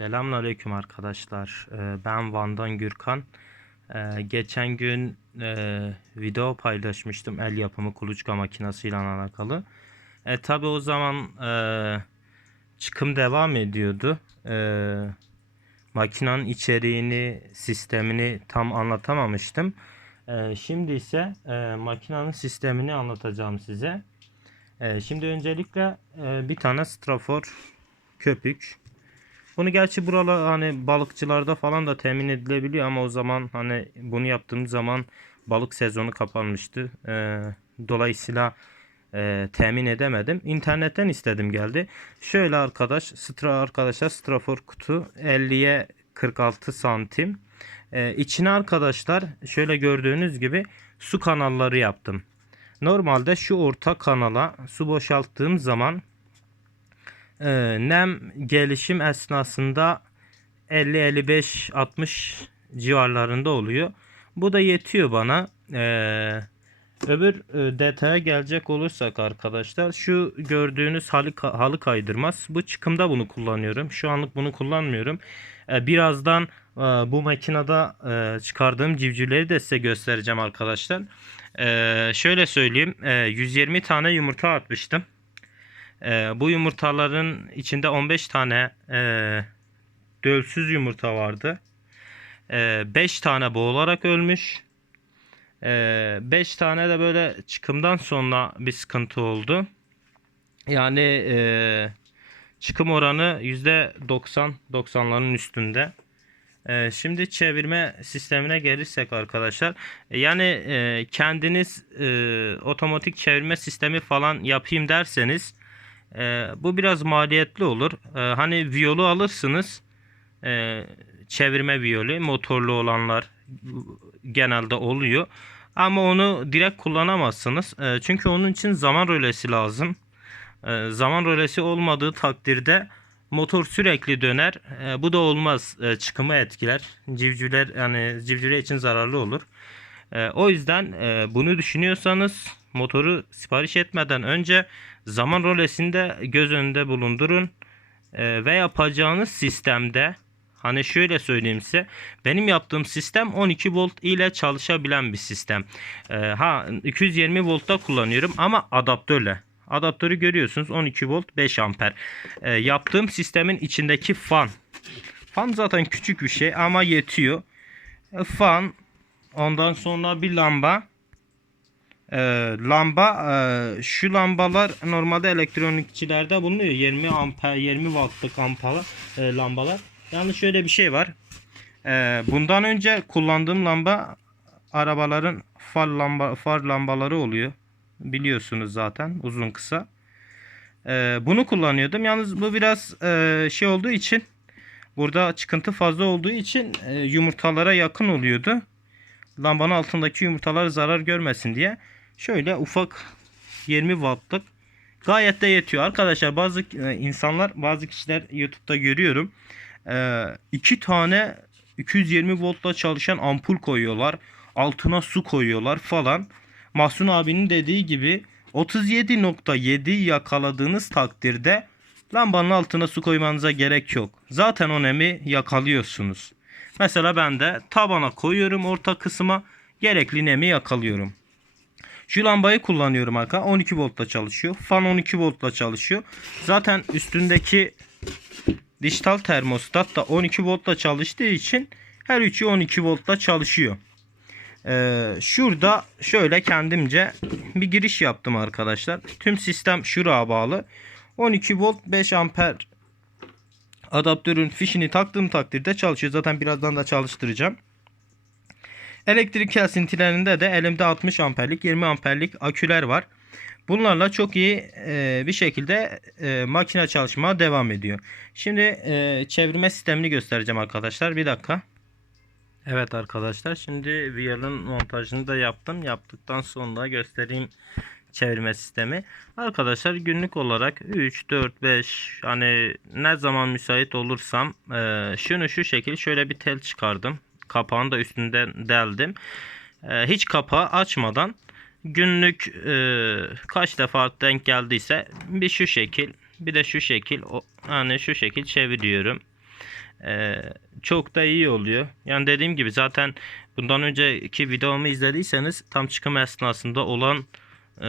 Selamünaleyküm arkadaşlar. Ee, Ben Van'dan Gürkan. Ee, Geçen gün e, video paylaşmıştım el yapımı kuluçka makinesiyle alakalı. E, Tabi o zaman e, çıkım devam ediyordu. E, makinenin içeriğini, sistemini tam anlatamamıştım. Şimdi ise makinenin sistemini anlatacağım size. Şimdi öncelikle bir tane strafor köpük. Bunu gerçi buralar hani balıkçılarda falan da temin edilebiliyor ama o zaman hani bunu yaptığımız zaman balık sezonu kapanmıştı. Ee, dolayısıyla e, temin edemedim. İnternetten istedim geldi. Şöyle arkadaş, stra arkadaşlar strafor kutu 50'ye 46 santim. Ee, içine arkadaşlar şöyle gördüğünüz gibi su kanalları yaptım. Normalde şu orta kanala su boşalttığım zaman ee, nem gelişim esnasında 50-55-60 civarlarında oluyor. Bu da yetiyor bana. Ee, öbür e, detaya gelecek olursak arkadaşlar şu gördüğünüz halı, halı kaydırmaz. Bu çıkımda bunu kullanıyorum. Şu anlık bunu kullanmıyorum. Ee, birazdan e, bu makinede e, çıkardığım civcivleri de size göstereceğim arkadaşlar. Ee, şöyle söyleyeyim. e, 120 tane yumurta atmıştım. Ee, bu yumurtaların içinde 15 tane e, dölsüz yumurta vardı. 5 tane boğularak ölmüş. 5 tane de böyle çıkımdan sonra bir sıkıntı oldu. Yani e, çıkım oranı %90 90'ların üstünde. E, şimdi çevirme sistemine gelirsek arkadaşlar. e, Yani e, kendiniz e, otomatik çevirme sistemi falan yapayım derseniz e, bu biraz maliyetli olur. E, hani viyolu alırsınız. E, çevirme viyolu motorlu olanlar genelde oluyor. Ama onu direkt kullanamazsınız. E, çünkü onun için zaman rölesi lazım. E, zaman rölesi olmadığı takdirde motor sürekli döner. E, bu da olmaz. E, çıkımı etkiler. Civcivler yani civcivler için zararlı olur. E, o yüzden e, bunu düşünüyorsanız motoru sipariş etmeden önce zaman rolesini de göz önünde bulundurun. E, ve yapacağınız sistemde hani şöyle söyleyeyim size benim yaptığım sistem 12 volt ile çalışabilen bir sistem. E, ha 220 voltta kullanıyorum ama adaptörle. Adaptörü görüyorsunuz 12 volt 5 amper. E, yaptığım sistemin içindeki fan. Fan zaten küçük bir şey ama yetiyor. E, fan ondan sonra bir lamba. E, lamba e, şu lambalar normalde elektronikçilerde bulunuyor. 20 amper 20 wattlık ampalar e, lambalar. Yalnız şöyle bir şey var. E, bundan önce kullandığım lamba arabaların far lamba far lambaları oluyor. Biliyorsunuz zaten uzun kısa. E, bunu kullanıyordum. Yalnız bu biraz e, şey olduğu için burada çıkıntı fazla olduğu için e, yumurtalara yakın oluyordu. Lambanın altındaki yumurtalar zarar görmesin diye şöyle ufak 20 wattlık gayet de yetiyor. Arkadaşlar bazı e, insanlar bazı kişiler YouTube'da görüyorum. E, iki tane 220 voltla çalışan ampul koyuyorlar. Altına su koyuyorlar falan. Mahsun abinin dediği gibi 37.7 yakaladığınız takdirde lambanın altına su koymanıza gerek yok. Zaten o nemi yakalıyorsunuz. Mesela ben de tabana koyuyorum orta kısma gerekli nemi yakalıyorum. Şu lambayı kullanıyorum arka 12 voltla çalışıyor. Fan 12 voltla çalışıyor. Zaten üstündeki dijital termostat da 12 voltla çalıştığı için her üçü 12 voltla çalışıyor. Ee, şurada şöyle kendimce bir giriş yaptım arkadaşlar. Tüm sistem şuraya bağlı. 12 volt 5 amper adaptörün fişini taktığım takdirde çalışıyor. Zaten birazdan da çalıştıracağım. Elektrik kesintilerinde de elimde 60 amperlik 20 amperlik aküler var. Bunlarla çok iyi e, bir şekilde e, makine çalışmaya devam ediyor. Şimdi e, çevirme sistemini göstereceğim arkadaşlar. Bir dakika. Evet arkadaşlar şimdi VR'ın montajını da yaptım. Yaptıktan sonra göstereyim çevirme sistemi. Arkadaşlar günlük olarak 3, 4, 5 hani ne zaman müsait olursam e, şunu şu şekil şöyle bir tel çıkardım. Kapağını da üstünden deldim. E, hiç kapağı açmadan günlük e, kaç defa denk geldiyse bir şu şekil bir de şu şekil o, hani şu şekil çeviriyorum. Ee, çok da iyi oluyor. Yani dediğim gibi zaten bundan önceki videomu izlediyseniz tam çıkım esnasında olan e,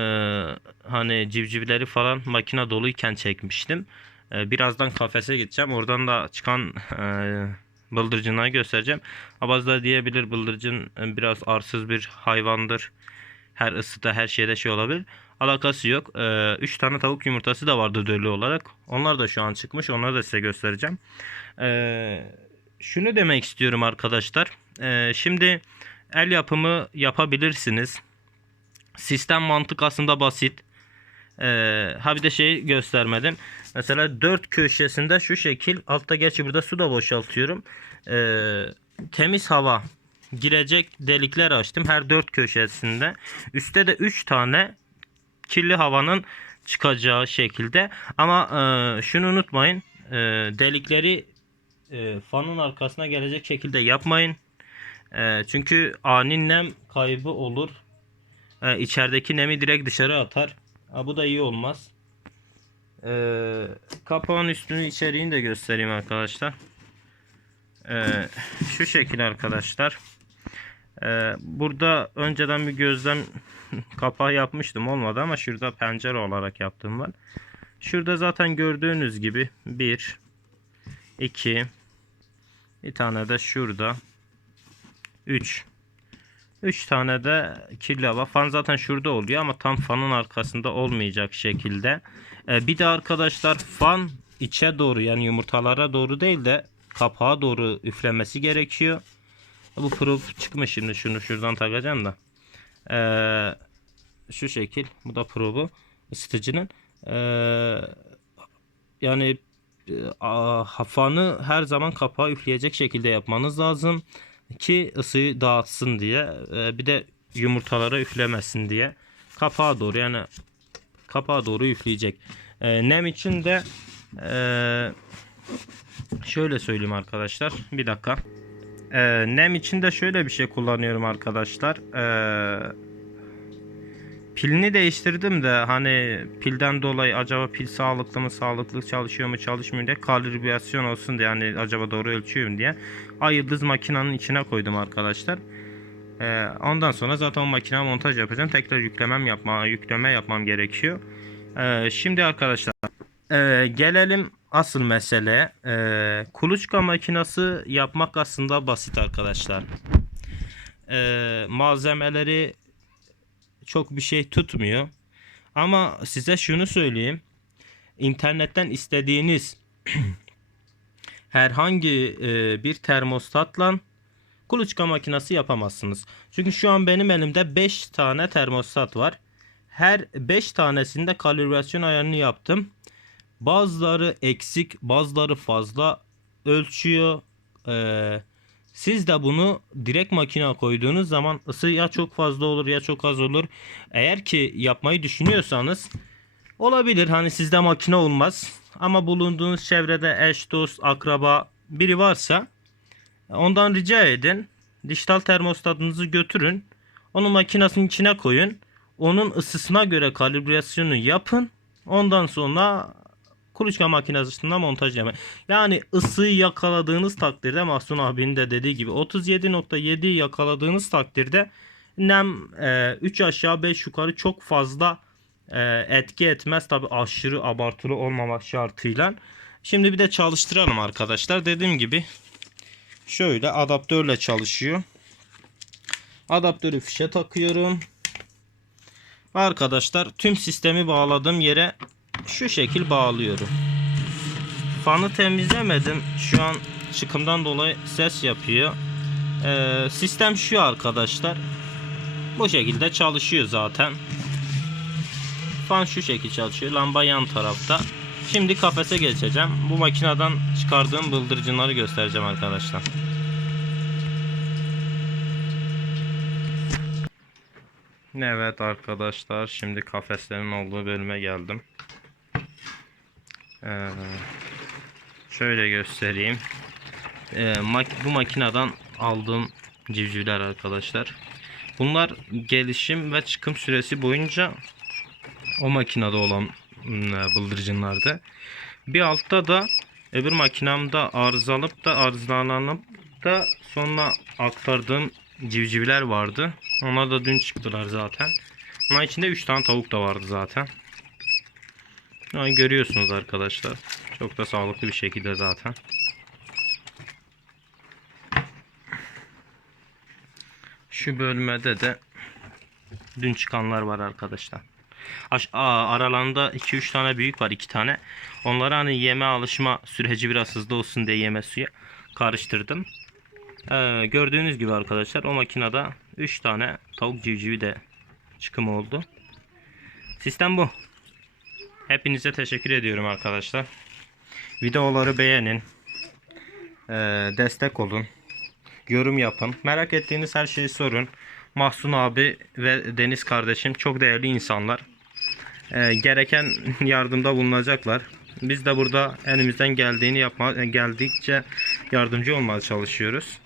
hani civcivleri falan makine doluyken çekmiştim. E, birazdan kafese gideceğim. Oradan da çıkan e, bıldırcınları göstereceğim. Ha, Bazıları diyebilir bıldırcın e, biraz arsız bir hayvandır. Her ısıda her şeyde şey olabilir. Alakası yok. 3 tane tavuk yumurtası da vardı dölü olarak. Onlar da şu an çıkmış. Onları da size göstereceğim. Ee, şunu demek istiyorum arkadaşlar. Ee, şimdi el yapımı yapabilirsiniz. Sistem mantık aslında basit. Ee, ha bir de şey göstermedim. Mesela dört köşesinde şu şekil. Altta gerçi burada su da boşaltıyorum. Ee, temiz hava girecek delikler açtım. Her dört köşesinde. Üstte de 3 tane kirli havanın çıkacağı şekilde. Ama e, şunu unutmayın. E, delikleri e, fanın arkasına gelecek şekilde yapmayın. E, çünkü ani nem kaybı olur. E, içerideki nemi direkt dışarı atar. Ha, bu da iyi olmaz. E, kapağın üstünü içeriğini de göstereyim arkadaşlar. E, şu şekil arkadaşlar. E, burada önceden bir gözlem kapağı yapmıştım olmadı ama şurada pencere olarak yaptığım var. Şurada zaten gördüğünüz gibi 1 2 bir tane de şurada 3 3 tane de kirli hava. Fan zaten şurada oluyor ama tam fanın arkasında olmayacak şekilde. Ee, bir de arkadaşlar fan içe doğru yani yumurtalara doğru değil de kapağa doğru üflemesi gerekiyor. Bu proof çıkmış şimdi şunu şuradan takacağım da. Ee, şu şekil. Bu da probu ısıtıcının. Ee, yani e, a- fanı her zaman kapağı üfleyecek şekilde yapmanız lazım ki ısıyı dağıtsın diye. Ee, bir de yumurtalara üflemesin diye. Kapağa doğru yani kapağa doğru üfleyecek. Ee, nem için de ee, şöyle söyleyeyim arkadaşlar. Bir dakika. Ee, nem için de şöyle bir şey kullanıyorum arkadaşlar. Ee, pilini değiştirdim de hani pilden dolayı acaba pil sağlıklı mı sağlıklı çalışıyor mu çalışmıyor diye kalibrasyon olsun diye yani acaba doğru ölçüyorum diye ay yıldız makinenin içine koydum arkadaşlar. Ee, ondan sonra zaten o makine montaj yapacağım. Tekrar yüklemem yapma, yükleme yapmam gerekiyor. Ee, şimdi arkadaşlar ee, gelelim asıl meseleye. Ee, kuluçka makinesi yapmak aslında basit arkadaşlar. Ee, malzemeleri çok bir şey tutmuyor. Ama size şunu söyleyeyim. İnternetten istediğiniz herhangi e, bir termostatla kuluçka makinesi yapamazsınız. Çünkü şu an benim elimde 5 tane termostat var. Her 5 tanesinde kalibrasyon ayarını yaptım. Bazıları eksik, bazıları fazla ölçüyor. Ee, siz de bunu direkt makine koyduğunuz zaman ısı ya çok fazla olur ya çok az olur. Eğer ki yapmayı düşünüyorsanız olabilir. Hani sizde makine olmaz. Ama bulunduğunuz çevrede eş, dost, akraba biri varsa ondan rica edin. Dijital termostatınızı götürün. Onu makinesinin içine koyun. Onun ısısına göre kalibrasyonu yapın. Ondan sonra kuluçka makinesinde montaj yapın. Yani ısıyı yakaladığınız takdirde Mahsun abinin de dediği gibi 37.7 yakaladığınız takdirde nem 3 aşağı 5 yukarı çok fazla e, etki etmez. Tabi aşırı abartılı olmamak şartıyla. Şimdi bir de çalıştıralım arkadaşlar. Dediğim gibi şöyle adaptörle çalışıyor. Adaptörü fişe takıyorum. Arkadaşlar tüm sistemi bağladığım yere şu şekil bağlıyorum. Fanı temizlemedim. Şu an çıkımdan dolayı ses yapıyor. Ee, sistem şu arkadaşlar. Bu şekilde çalışıyor zaten. Fan şu şekil çalışıyor. Lamba yan tarafta. Şimdi kafese geçeceğim. Bu makineden çıkardığım bıldırcınları göstereceğim arkadaşlar. Evet arkadaşlar şimdi kafeslerin olduğu bölüme geldim. Ee, şöyle göstereyim. Ee, mak- bu makineden aldığım civcivler arkadaşlar. Bunlar gelişim ve çıkım süresi boyunca o makinede olan hmm, bıldırcınlardı. Bir altta da Öbür makinamda arızalıp da arızalanıp da sonra aktardığım civcivler vardı. Onlar da dün çıktılar zaten. Onun içinde 3 tane tavuk da vardı zaten. Yani görüyorsunuz arkadaşlar. Çok da sağlıklı bir şekilde zaten. Şu bölmede de dün çıkanlar var arkadaşlar. Aş- aa, aralarında 2-3 tane büyük var 2 tane. Onlara hani yeme alışma süreci biraz hızlı olsun diye yeme suya karıştırdım. Ee, gördüğünüz gibi arkadaşlar o makinede 3 tane tavuk civcivi de çıkım oldu. Sistem bu. Hepinize teşekkür ediyorum arkadaşlar. Videoları beğenin. Ee, destek olun. Yorum yapın. Merak ettiğiniz her şeyi sorun. Mahsun abi ve Deniz kardeşim çok değerli insanlar. Ee, gereken yardımda bulunacaklar. Biz de burada elimizden geldiğini yapma geldikçe yardımcı olmaya çalışıyoruz.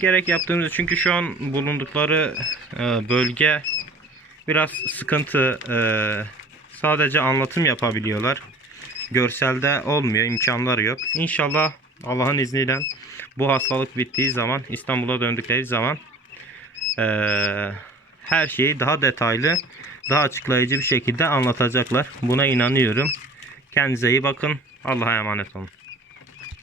Gerek yaptığımız çünkü şu an bulundukları e, bölge biraz sıkıntı. E, sadece anlatım yapabiliyorlar. Görselde olmuyor, imkanları yok. İnşallah Allah'ın izniyle bu hastalık bittiği zaman İstanbul'a döndükleri zaman eee, her şeyi daha detaylı, daha açıklayıcı bir şekilde anlatacaklar. Buna inanıyorum. Kendinize iyi bakın. Allah'a emanet olun.